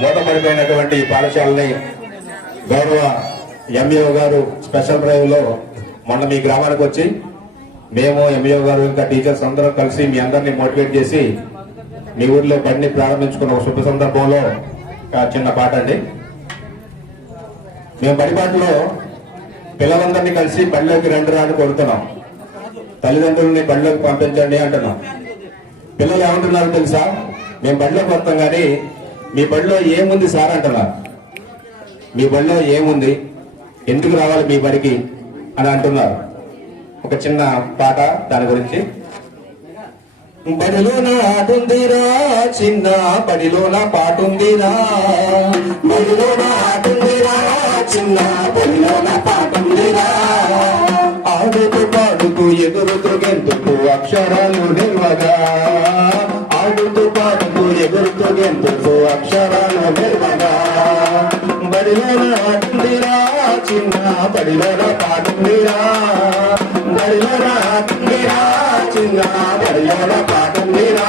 మూతపడిపోయినటువంటి పాఠశాలని గౌరవ ఎంఈఓ గారు special drive లో మొన్న మీ గ్రామానికి వచ్చి మేము ఎంఈఓ గారు ఇంకా టీచర్స్ అందరం కలిసి మీ అందరినీ మోటివేట్ చేసి మీ ఊర్లో బడిని ప్రారంభించుకున్న ఒక శుభ సందర్భంలో చిన్న పాట అండి. మేము బడిపాటలో పిల్లలందరినీ కలిసి బడిలోకి రండి అని కోరుతున్నాం. తల్లిదండ్రులని బడిలోకి పంపించండి అంటున్నాం. పిల్లలు ఏమంటున్నారో తెలుసా, మేము బడిలోకి వస్తాం కానీ మీ బడిలో ఏముంది సార్ అంటున్నారు. మీ బడిలో ఏముంది, ఎందుకు రావాలి మీ బడికి అని అంటున్నారు. ఒక చిన్న పాట దాని గురించి. బడిలోన ఆటుందిరా చిన్న బడిలోన పాటుందిరా, బడిలోన ఆటుందిరా చిన్న బడిలోన పాటుందిరా, ఆడుతూ పాడుతూ ఎగురుతూ గెంతుతూ అక్షరాలు నిల్వగా, ఆడుతూ పాడుతూ ఎగురుతూ గెంతుతూ అక్షరాలు నిల్వగా, బడిలోన ఆటుందిరా చిన్న బడిలోన పాటుందిరా, బడిలోన ఆటుందిరా చిన్న బడిలోన పాటుందిరా,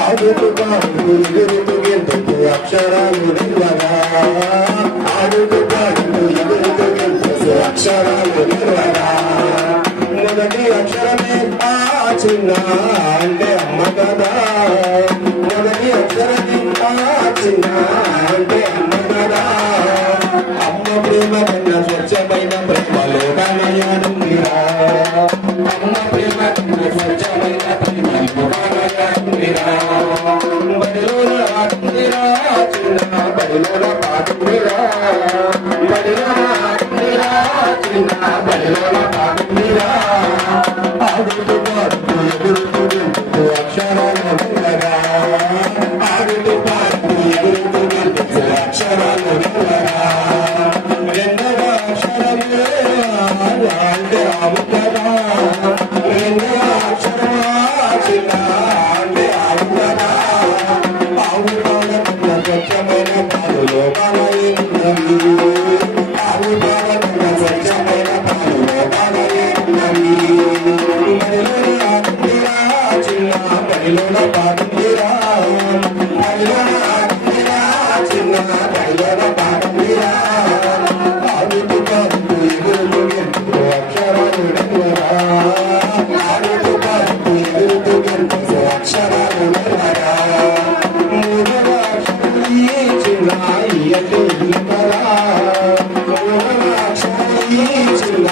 ఆడుతూ పాడుతూ ఎగురుతూ గెంతుతూ అక్షరాలు నిల్వగా, ఆడుతూ పాడుతూ ఎగురుతూ గెంతుతూ అక్షరాలు నిల్వగా, మొదటి అక్షరమే ఆ చిన్న అంటే అమ్మ కదా, మొదటి అక్షరమే ఆ చిన్న అంటే అమ్మ కదా, అమ్మ ప్రేమ కన్నా స్వచ్ఛమైన ప్రేమలో కానయాడుందిరా, అమ్మ ప్రేమ కన్నా స్వచ్ఛమైన ప్రేమలో కానయాడుందిరా, బడిలోన ఆడుందిరా చిన్న బడిలోన పాడుందిరా, బడిలోన ఆడుందిరా చిన్న బడిలోన పాడుందిరా, ఆడుతూ పాడుతూ ఎగురుతూ గెంతుతూ అక్షరాలు నిల్వగా, ఆడుతూ పాడుతూ ఎగురుతూ గెంతుతూ అక్షరాలు నిల్వగా, రెండవ అక్షరమే అంటే ఆవు కదా, రెండవ అక్షరమా చిన్న అంటే ఆవు కదా, ఆవు పాలకున్న స్వచ్ఛమైన పాలులో బాలయ్యున్నవి, ఆవు పాలకున్న స్వచ్ఛమైన పాలులో బాలయ్యున్నవి, బడిలోన ఆడుందిరా చిన్న బడిలోన పాడుందిరా, బడిలోన ఆడుందిరా చిన్న బడిలోన పాడుందిరా, ఆడుతూ పాడుతూ ఎగురుతూ గెంతుతూ అక్షరాలు నిల్వగా, ఆడుతూ పాడుతూ ఎగురుతూ గెంతుతూ అక్షరాలు నిల్వగా, మూడవ అక్షరం ఈ చిన్న ఈ అంటే ఇల్లు కదా, మూడవ అక్షరం ఈ చిన్న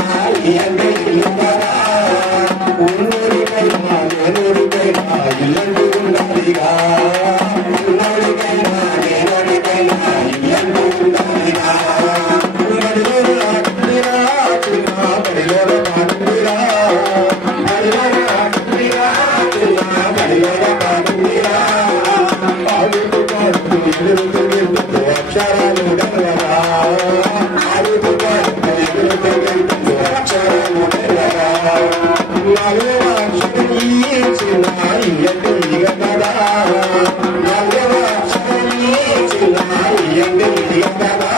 ఈ అంటే ఇల్లు కదా, ఉన్నోడికైనా లేనోడికైనా ఇల్లంటూ ఉండాలిగా, ఉన్నోడికైనా లేనోడికైనా ఇల్లంటూ ఉండాలిగా, బడిలోన ఆడుందిరా చిన్న బడిలోన పాడుందిరా, బడిలోన ఆడుందిరా చిన్న బడిలోన పాడుందిరా, ఆడుతూ పాడుతూ ఎగురుతూ గెంతుతూ అక్షరాలు నిల్వగా, ఆడుతూ పాడుతూ ఎగురుతూ గెంతుతూ అక్షరాలు నిల్వగా, నాలుగవ అక్షరం ఈ చిన్న ఈ అంటే ఈగ కదా, నాలుగవ అక్షరం ఈ చిన్న ఈ అంటే ఈగ కదా,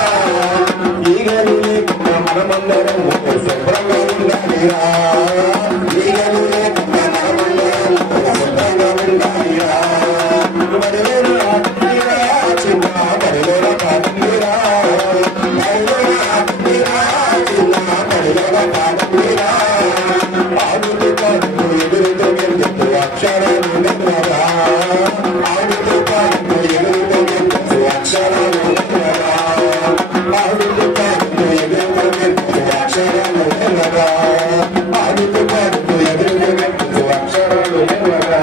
ఈగలు లేకుండా మనమందరం శుభ్రంగా ఉండాలిరా, ఈగలు లేకుండా మనమందరం శుభ్రంగా ఉండాలిరా, బడిలోన ఆడుందిరా చిన్న బడిలోన పాడుందిరా, బడిలోన ఆడుందిరా చిన్న బడిలోన పాడుందిరా, ఆడుతూ పాడుతూ ఎగురుతూ గెంతుతూ అక్షరాలు నిల్వగా, ఆడుతూ పాడుతూ ఎగురుతూ గెంతుతూ అక్షరాలు నిల్వగా, ఆడుతూ పాడుతూ ఎగురుతూ గెంతుతూ అక్షరాలు నిల్వగా, ఆడుతూ పాడుతూ ఎగురుతూ గెంతుతూ అక్షరాలు నిల్వగా.